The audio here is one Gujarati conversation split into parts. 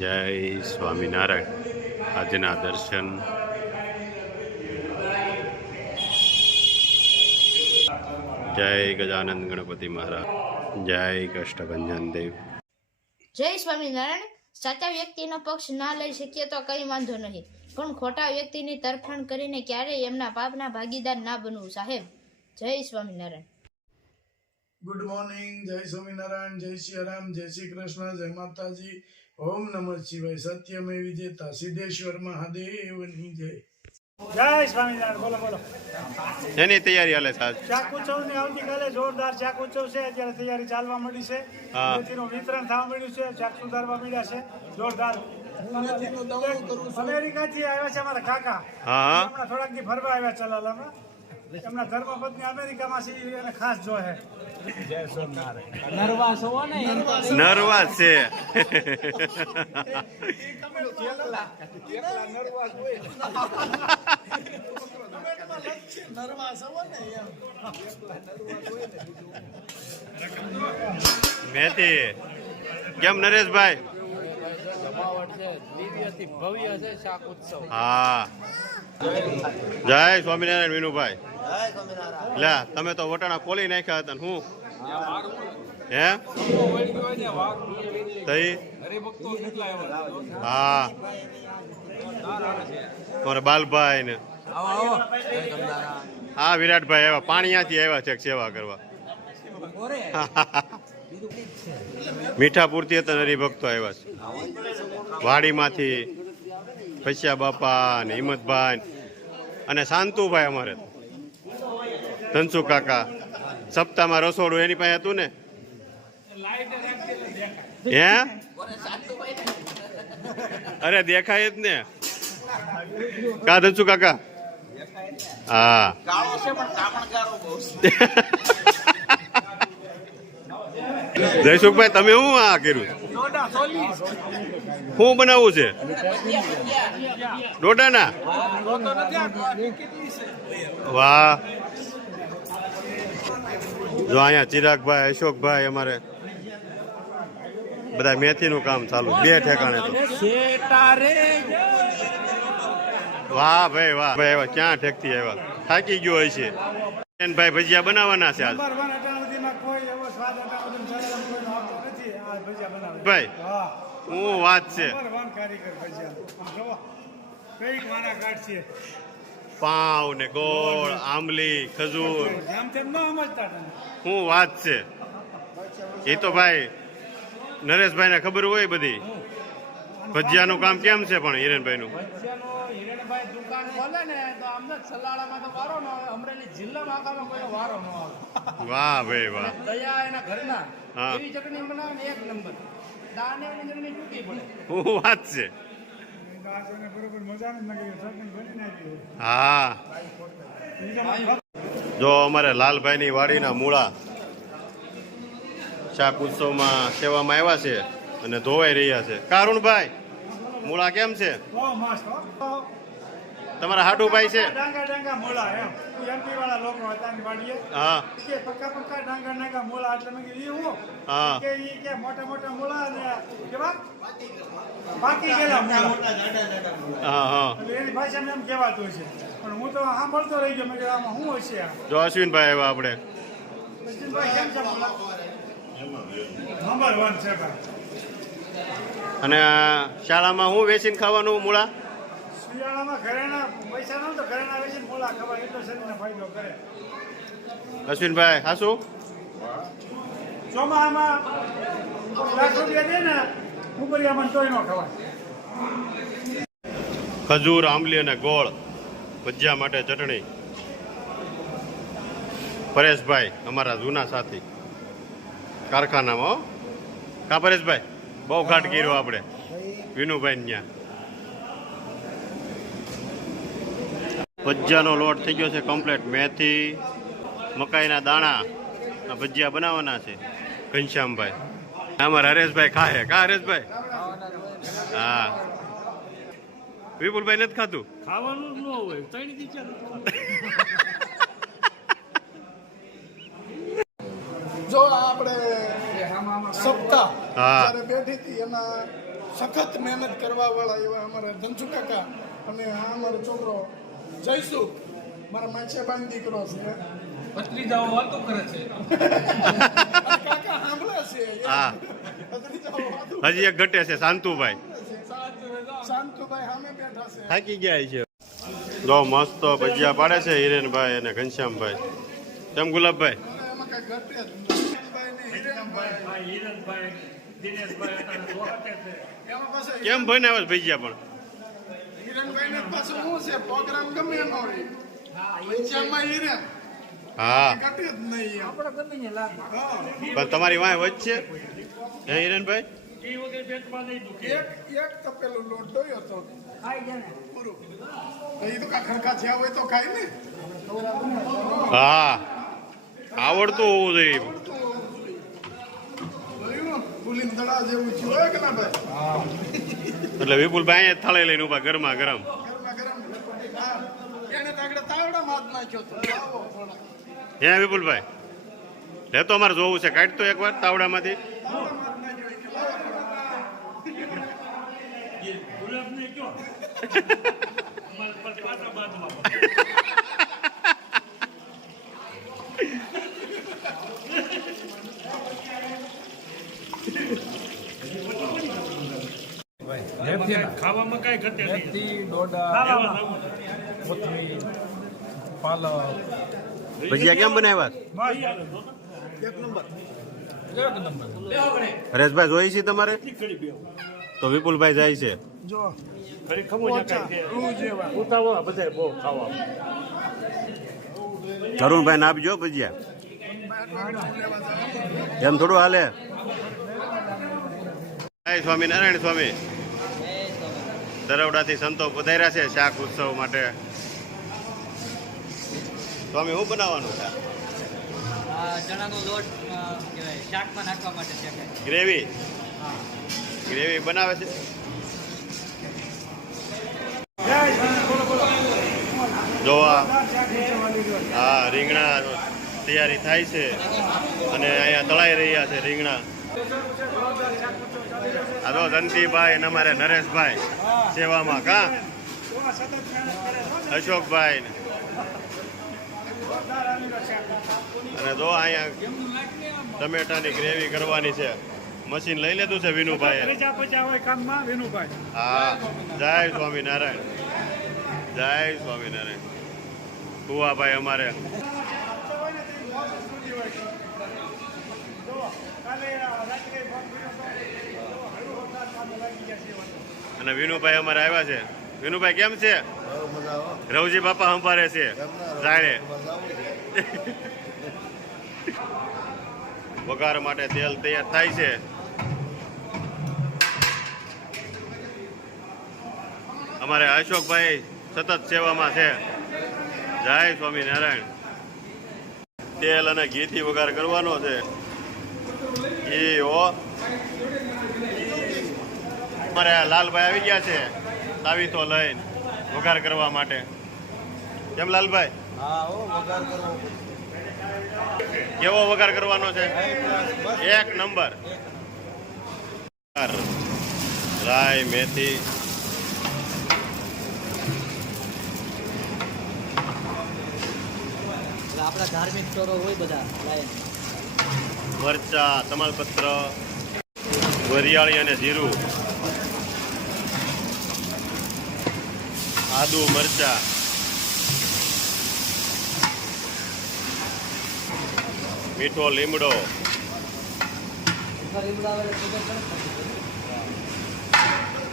જય સ્વામિનારાયણ. આજના દર્શન જય ગજાનંદ ગણપતિ મહારાજ, જય કષ્ટભંજન દેવ. જય સ્વામિનારાયણ. સાચા વ્યક્તિનો પક્ષ ના લઈ શકીએ તો કઈ વાંધો નહીં, પણ ખોટા વ્યક્તિની તરફેણ કરીને ક્યારેય એમના પાપના ભાગીદાર ના બનવું સાહેબ. જય સ્વામિનારાયણ. Good morning. જય સ્વામિનારાયણ. જય શ્રી રામ. જય શ્રી કૃષ્ણ. જય માતાજી. ઓમ નમઃ શિવાય. સત્યમે વિજેતા સિદ્ધેશ્વર મહાદેવની જય. જય સ્વામિનારાયણ. બોલો બોલો. એની તૈયારી હાલે સાહેબ. શાક ઉત્સવ ની આવતીકાલે જોરદાર શાક ઉત્સવ છે. અત્યારે તૈયારી ચાલવા મળી છે. મેથીનું વિતરણ થવા મળ્યું છે. શાક સુધારવા મળ્યા છે જોરદાર. અમેરિકાથી આવ્યા છે અમારા કાકા. હમણાં થોડાક દી ફરવા આવ્યા ચલાલામાં. એમના ધર્મપત્ની અમેરિકામાં છે અને ખાસ જોહે. નર્વાસ છે. મેથી કેમ નરેશભાઈ? હા, જય સ્વામિનારાયણ. વિનુભાઈ લે, તમે તો વટાણા ખોલી નાખ્યા હતા. હું હે તઈ? હા, તમારા બાલભાઈ ને હા વિરાટભાઈ આવ્યા. પાણી ત્યાંથી આવ્યા છે સેવા કરવા. મીઠાપુરથી હતા હરિભક્તો આવ્યા છે. વાડીમાંથી પૈસા બાપા ને હિંમતભાઈ અને શાંતુભાઈ, અમારે ધનસુ કાકા. સપ્તાહમાં રસોડું એની પાસે હતું ને. હે અરે દેખાય જ ને. કા ધનસુ કાકા? હા. જયસુખભાઈ તમે શું આ કર્યું? શું બનાવવું છે? ડોડાના? વાહ. જો અહીંયા ચિરાગભાઈ, અશોકભાઈ, અમારે બધા મેથીનું કામ ચાલુ. બે ઠેકાણે તો. વાહ ભાઈ વાહ ભાઈ. એવા ક્યાં ઠેકતી આવ્યા? થાકી ગયો હોય છે. ભાઈ ભજીયા બનાવવાના છે આજ. ભાઈ શું વાત છે? પાવ ને ગોળ, આંબલી, ખજૂર. શું વાત છે? એ તો ભાઈ નરેશભાઈ ને ખબર હોય બધી. ભજીયાનું કામ કેમ છે પણ હિરેનભાઈ નું? વાહ ભાઈ વાહ. શું વાત છે? હા. જો અમારે લાલભાઈ ની વાડીના મૂળા શાક ઉત્સવમાં સેવામાં આવ્યા છે અને ધોવાઈ રહ્યા છે. કારુણભાઈ મૂળા કેમ છે? તમારા હાડુભાઈ છે? હા. જો અશ્વિનભાઈ આવ્યા આપણે. અને શાળામાં હું વેચીને ખાવાનું મૂળા? અશ્વિનભાઈ હાસુ ખજૂર, આંબલી અને ગોળ. ભજીયા માટે ચટણી. પરેશભાઈ અમારા જૂના સાથી કારખાનામાં. કા પરેશભાઈ? બહુ ઘાટ કર્યો આપણે વિનુભાઈ ત્યાં. ભજીયાનો લોટ થઈ ગયો છે કમ્પ્લીટ. મેથી, મકાઈના દાણા ભજીયા બનાવવાના છે. ઘનશ્યામભાઈ અમારા હરેશભાઈ ખાહે. કા હરેશભાઈ? હા. વિપુલભાઈ નથી ખાતું? ખાવાનું ન હોય. જો આપણે સપ્તાહ બેઠી હતી એના સખત મહેનત કરવા વાળા એવા અમારા ધનસુ કાકા અને આ અમારો છોકરો જયસુ મારા માછેબાન દીકરો છે. ભત્રીજાઓ વાતો કરે છે. કાકા સાંભળે છે. હા હજી એક ઘટે છે શાંતુભાઈ શાંતુભાઈ સામે બેઠા છે. થાકી ગયા છે. જો મસ્ત ભજીયા પાડે છે હિરેનભાઈ અને ઘનશ્યામભાઈ. કેમ ગુલાબભાઈ? એમાં કઈ ઘટે જ નહીં. હિરેનભાઈ, હિરણભાઈ, દિનેશભાઈ અને દોહતે છે. એમાં પાછા કેમ બનાવે છે ભજીયા પણ? હિરેનભાઈને પાછું શું છે પ્રોગ્રામ ગમે એનો હોય પંચામાં હિરેન હા ઘટે જ નહીં. આપણે ગમે ને લાગે. પણ તમારી વાંહે વચ્ચે હે હિરેનભાઈ? એ વગર પેટમાં નહીં દુખે. એક તપેલું લોટ ડોયો હતો ખાઈ જાય ને. પૂરું. તો એ તો કા ખડકા થયા હોય તો ખાય ને. હા આવડતું હોવું જોઈએ. જોયું? ફૂલીને દડા જેવું થયું હોય કે ના ભાઈ? એટલે વિપુલભાઈ અહીંયા થાળી લઈને ઉભા ગરમા ગરમ. ગરમા ગરમ. હા. એને તો આગળ તાવડામાં હાથ નાખ્યો હતો. લાવો થોડા. હે વિપુલભાઈ લે તો અમારે જોવું છે. કાઢ તો એકવાર તાવડામાંથી. તાવડામાં હાથ નાખ્યો કે લાવો થોડા. ગુલાબને કયો? અમારે પછી પાછા બાજુમાં. ખાવામાં કાંઈ ઘટે નહીં. મેથી, ડોડા, ખાવામાં. કોથમીર, પાલક, ભજીયા કેમ બનાવ્યા? એક નંબર. હરેશભાઈ જોઈ છે તમારે? તો વિપુલભાઈ જાય છે. જો ઘડી ખમો ને કાંઈ છે. રૂ જેવા. ઉતાવળા બધાય બહુ ખાવામાં. તરુણભાઈ આપજો ભજીયા. એમ થોડું હાલે. જય સ્વામિનારાયણ સ્વામી. દરવડાથી સંતો પધાર્યા છે શાક ઉત્સવ માટે. સ્વામી શું બનાવવાનું છે? ચણાનો લોટ કહેવાય શાકમાં નાખવા માટે છે. ગ્રેવી. ગ્રેવી બનાવે છે. જોવા હા રીંગણા તૈયારી થાય છે અને અહીંયા તળાઈ રહ્યા છે રીંગણા. આ તો ધનતીભાઈ અને અમારે નરેશભાઈ સેવામાં કા અશોકભાઈ ને. અને જો અહીંયા ટમેટાની ગ્રેવી કરવાની છે. મશીન લઈ લીધું છે વિનુભાઈએ. પૈસા પૈસા હોય કામમાં વિનુભાઈ. હા જય સ્વામિનારાયણ. જય સ્વામિનારાયણ. કુવાભાઈ અમારે. અને વિનુભાઈ અમારે આવ્યા છે. વિનુભાઈ કેમ છે? રવજી બાપા સંભાળે છે જાણે. વઘાર માટે તેલ તૈયાર થાય છે. અમારે અશોકભાઈ સતત સેવામાં છે. જય સ્વામિનારાયણ. તેલ અને ઘીથી વઘાર કરવાનો છે. ઘી હો. અમારે લાલભાઈ આવી ગયા છે તાવીથો લઈને વઘાર કરવા માટે. કેમ લાલભાઈ? કેવો વઘાર કરવાનો છે? એક નંબર. રાઈ મેથી આપણા ધાર્મિક સ્ટોરો હોય બધા લાયન. મરચા, તમાલપત્ર, વરિયાળી અને જીરું, આદુ, મરચા, મીઠો લીમડો.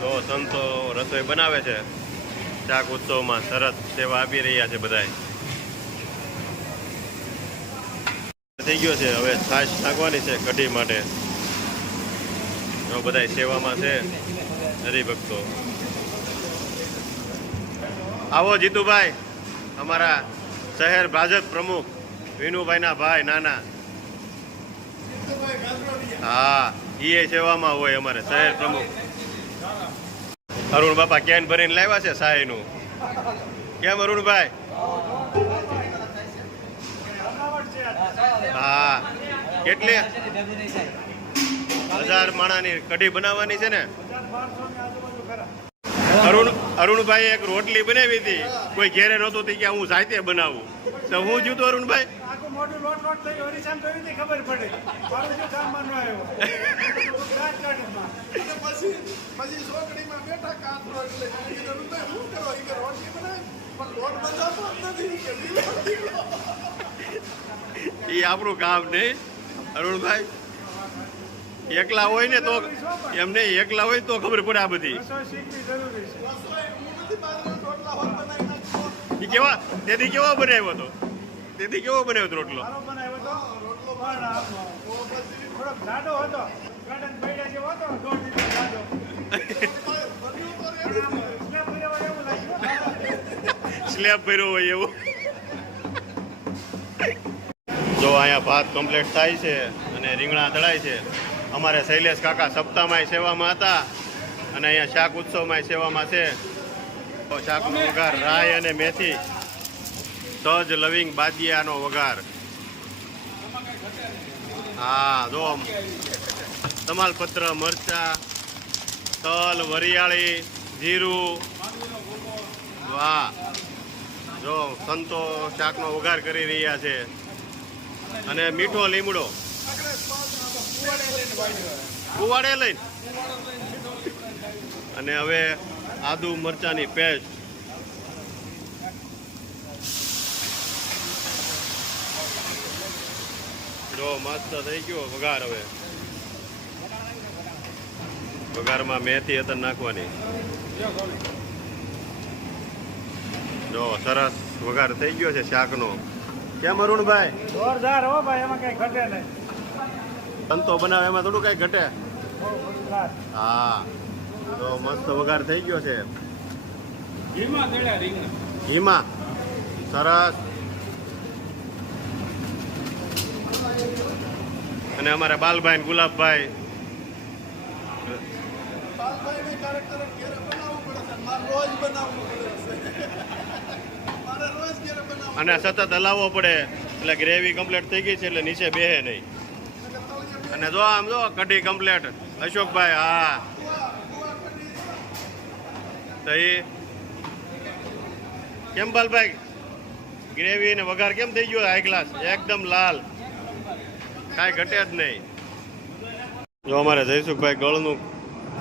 તો સંતો રસોઈ બનાવે છે. શાક ઉત્સવમાં સરસ સેવા આપી રહ્યા છે બધાય. થઈ ગયો છે. હવે છાશ નાખવાની છે કઢી માટે. બધા સેવામાં છે હરિભક્તો. આવો જીતુભાઈ, અમારા શહેર ભાજપ પ્રમુખ વિનુભાઈના ભાઈ નાના. હા એ સેવામાં હોય અમારે શહેર પ્રમુખ. અરુણ બાપા કેન ભરીને લાવ્યા છે સાહીનું. કેમ અરુણભાઈ? હા કેટલી 1000 માણાની કઢી બનાવવાની છે ને? 1200 ની આજુબાજુ ખરા. અરુણભાઈ એક રોટલી બનાવી હતી, કોઈ ઘેરે નહોતું તે કે હું જાતે બનાવું, તો હું જીતું અરુણભાઈ આખું મોટું લોટ થઈ ઓરિસાન તો એવી ખબર પડે મારું શું કામમાં ન આવ્યો રાજકારણમાં. અને પછી ચોકડીમાં બેઠા કાંતરો એટલે કીધું "અરુણભાઈ, શું કરો?" ઈ કે રોટલી બનાવી, પણ લોટ બંધાતો જ નથી કે એ આપણું કામ નહીં અરુણભાઈ. એકલા હોય ને તો એમ નહીં, એકલા હોય તો ખબર પડે આ બધી. રસોઈ શીખવી જરૂરી છે. હું નથી બાજરાના રોટલા હોત બનાવી નાખતો. એ કેવા તેથી કેવો બનાવ્યો હતો, તેથી કેવો બનાવ્યો હતો રોટલો? સારો બનાવ્યો હતો પણ થોડોક જાડો હતો, ગાર્ડન પૈડા જેવો હતો, 1.5 મીટર જાડો. સ્લેબ ભર્યો હોય એવું લાગ્યું. સ્લેબ ભર્યો હોય એવું. જો અહીંયા ભાત કમ્પ્લીટ થાય છે અને રીંગણા તળાય છે. અમારે શૈલેષ કાકા સપ્તાહમાં સેવામાં હતા અને અહીંયા શાક ઉત્સવમાં સેવામાં છે. તો શાકનો વઘાર રાય અને મેથી, તજ લવિંગ બાદિયાનો વઘાર. હા જો તમાલપત્ર, મરચા, તલ, વરિયાળી, જીરું. વાહ, જો સંતો શાકનો વઘાર કરી રહ્યા છે અને મીઠો લીમડો કુવાડે લઈને અને હવે આદુ મરચાની પેસ્ટ. જો મસ્ત થઈ ગયો વઘાર. હવે વઘારમાં મેથી હતા નાખવાની. જો સરસ વઘાર થઈ ગયો છે શાકનો. કેમ અરુણભાઈ? જોરદાર હો ભાઈ, એમાં કઈ ઘટે નહીં. સંતો બનાવે એમાં થોડું કઈ ઘટે. બહુ જોરદાર. હા, તો મસ્ત વઘાર થઈ ગયો છે ઘીમાં તળ્યા રીંગણા. ઘીમાં. સરસ. અને અમારા બાલભાઈ ને ગુલાબભાઈ બાલભાઈને ક્યારેક ક્યારેક ઘેરે બનાવવું પડે છે. મારે રોજ બનાવવું પડે છે. મારે રોજ ઘેરે બનાવવું અને સતત હલાવવો પડે એટલે ગ્રેવી કમ્પ્લીટ થઈ ગઈ છે એટલે નીચે બેહે નહીં. અને જો આમ જો કઢી કમ્પ્લીટ અશોકભાઈ. હા, તો એ કેમ બાલભાઈ ગ્રેવી ને વઘાર કેમ થઈ ગયો? હાઈ ક્લાસ, એકદમ લાલ, કાંઈ ઘટે જ નહીં. જો અમારે જયસુખભાઈ ગળનું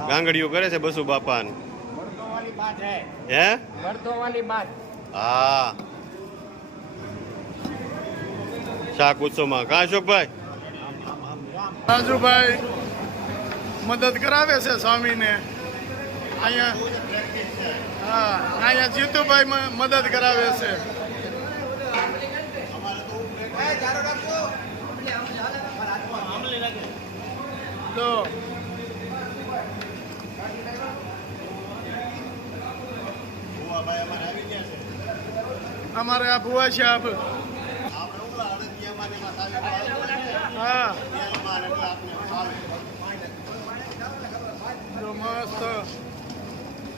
ગાંગડિયું કરે છે બસુ બાપાને. હે? હા, શાક ઉત્સવમાં કાં અશોકભાઈ? રાજુભાઈ મદદ કરાવે છે સ્વામીને. અહીંયા હા, અહીંયા જીતુભાઈ મદદ કરાવે છે. તો અમારે આ ભુવા સાહેબ હા તો મસ્ત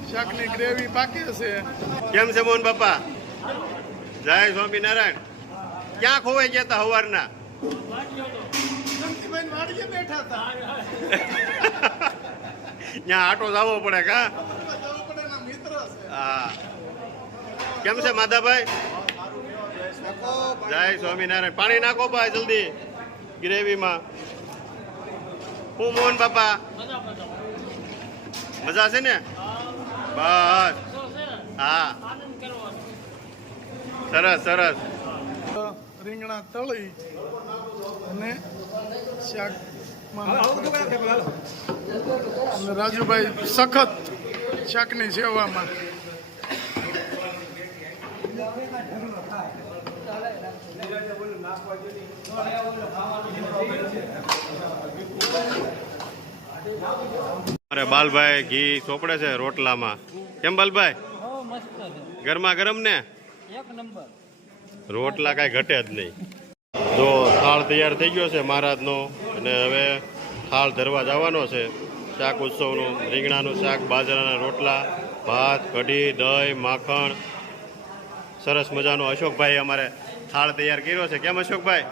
શાકની ગ્રેવી પાકે છે. કેમ છે મોહન બાપા? જય સ્વામિનારાયણ. ક્યાં ખોવાઈ ગયા હતા સવારના? જયંતિભાઈ વાડીએ બેઠા હતા. ત્યાં આટો જવો પડે કા? જવું પડે એના મિત્ર છે. હા. કેમ છે માધાભાઈ? જય સ્વામિનારાયણ. પાણી નાખો ભાઈ જલ્દી ગ્રેવીમાં. હું મોહન બાપા મજા છે ને? બસ. હા, સરસ સરસ. રીંગણા તળી અને શાકમાં અને રાજુભાઈ સખત શાકની સેવામાં. અરે બાલભાઈ ઘી ચોપડે છે રોટલામાં. કેમ બાલભાઈ? ગરમા ગરમ ને? એક નંબર. રોટલા કાંઈ ઘટે જ નહીં. જો થાળ તૈયાર થઈ ગયો છે મહારાજનો અને હવે થાળ ધરવા જવાનો છે શાક ઉત્સવનું. રીંગણાનું શાક, બાજરાના રોટલા, ભાત, કઢી, દહીં, માખણ. સરસ મજાનો અશોકભાઈ અમારે થાળ તૈયાર કર્યો છે. કેમ અશોકભાઈ?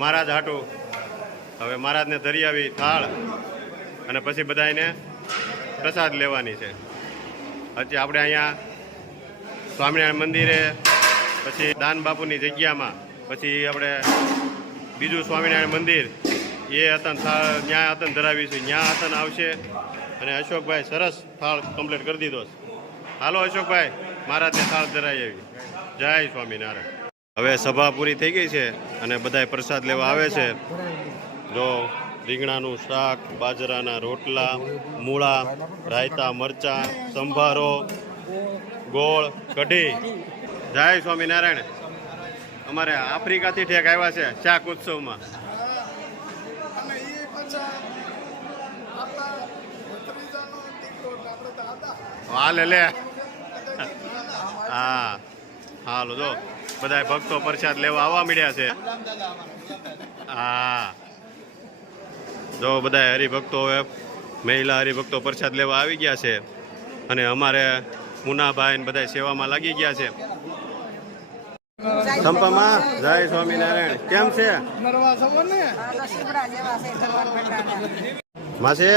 મહારાજ હાટું. હવે મહારાજને ધરી આવી થાળ અને પછી બધાને પ્રસાદ લેવાની છે. પછી આપણે અહીંયા સ્વામિનારાયણ મંદિરે, પછી દાન બાપુની જગ્યામાં, પછી આપણે બીજું સ્વામિનારાયણ મંદિર એ હતન ત્યાં હતન ધરાવી છે, ત્યાં હતન આવશે. અને અશોકભાઈ સરસ થાળ કમ્પ્લીટ કરી દીધો છે. હાલો અશોકભાઈ, મહારાજને થાળ ધરાઈ આવી. જય સ્વામિનારાયણ. હવે સભા પૂરી થઈ ગઈ છે અને બધાય પ્રસાદ લેવા આવે છે. જો રીંગણાનું શાક, બાજરાના રોટલા, મૂળા, રાયતા, મરચા, સંભારો, ગોળ, કઢી. જય સ્વામિનારાયણ. અમારે આફ્રિકાથી ઠેક આવ્યા છે શાક ઉત્સવમાં. અને એ પાછા આપણા ભત્રીજાનો દીકરો એટલે આપણે દાદા. હાલે લે. હા હાલો, જો બધા ભક્તો પ્રસાદ લેવા આવવા મળ્યા છે. હા, જો બધા હરિભક્તો હવે મહિલા હરિભક્તો પ્રસાદ લેવા આવી ગયા છે. અને અમારે મુનાભાઈ ને બધા સેવામાં લાગી ગયા છે. સંપામાં જય સ્વામિનારાયણ. કેમ છે નરવા સવો ને માસે?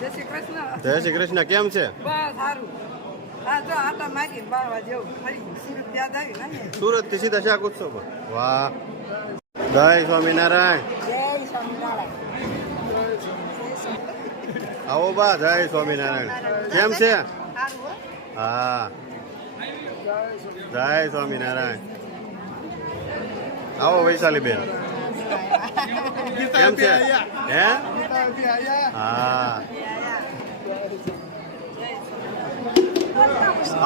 જય શ્રી કૃષ્ણ. જય શ્રી કૃષ્ણ. કેમ છે? બસ સારું. આ જો આટા માગી બાવા જેવું ફરી સુરત યાદ આવી ને. સુરત થી સીધા શાક ઉત્સવમાં. વાહ, જય સ્વામિનારાયણ. જય સ્વામિનારાયણ. આવો બા, જય સ્વામિનારાયણ. કેમ છે? સારું હો. હા, જય સ્વામિનારાયણ. આવો વૈશાલી બેન. કેમ છે? હે? હા,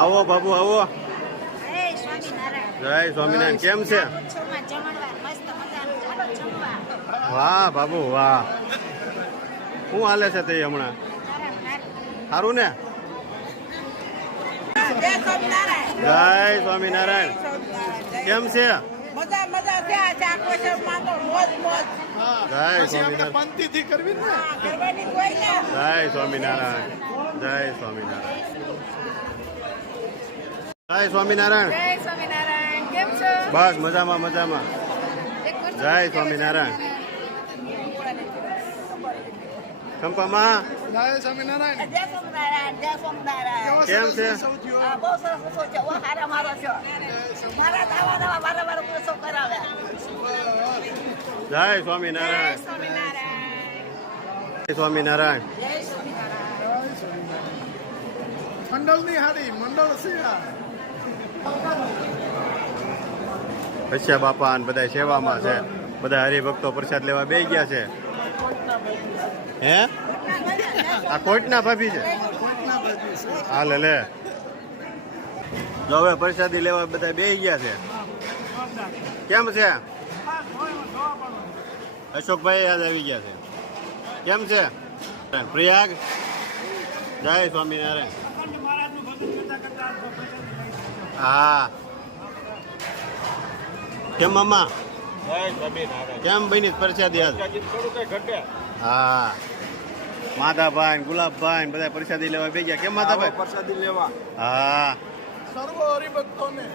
આવો બાબુ આવો. જય સ્વામિનારાયણ. જય સ્વામિનારાયણ. કેમ છે? ઉત્સવમાં જમણવાર મસ્ત મજાનું ચાલો જમવા. વાહ બાબુ વાહ. શું હાલે છે તે હમણાં? સારું ને? જય સ્વામિનારાયણ. જય સ્વામિનારાયણ. કેમ છે? મજા મજા થયા ચા કોઈ માંડો મોજ મોજ જય સ્વામિનારાયણ. પંક્તિથી કરવી ને કરવાની કોઈ ને. જય સ્વામિનારાયણ. જય સ્વામિનારાયણ. જય સ્વામિનારાયણ. જય સ્વામિનારાયણ. કેમ છો? બસ મજામાં મજામાં. જય સ્વામિનારાયણ. ચંપામાં જય સ્વામિનારાયણ. જય સ્વામિનારાયણ. જય સ્વામિનારાયણ. કેમ છે? આ બહુ સરસ ઉત્સવ છે. ઓ હારા મારો છો. મારા દાવા દાવા મારા મારા ઉત્સવ કરાવ્યા. જય સ્વામિનારાયણ. જય સ્વામિનારાયણ. મંડળની હારી મંડળ છે આ. કશ્યા બાપા ને બધા સેવામાં છે. બધા હરિભક્તો પ્રસાદ લેવા બેસી ગયા છે. હે, આ કોટના ભાભી છે. હાલે લે. જો હવે પ્રસાદી લેવા બધા બેસી ગયા છે. કેમ છે? અશોકભાઈ યાદ આવી ગયા છે. કેમ છે પ્રયાગ? જય સ્વામિનારાયણ. હા, કેમ મામા? કેમ બની પ્રસાદી આજ? હા, માધાભાઈ ને ગુલાબભાઈ ને બધા પ્રસાદી લેવા બે ગયા. કેમ માધાભાઈ? પ્રસાદી લેવા હા, સર્વ હરિભક્તોને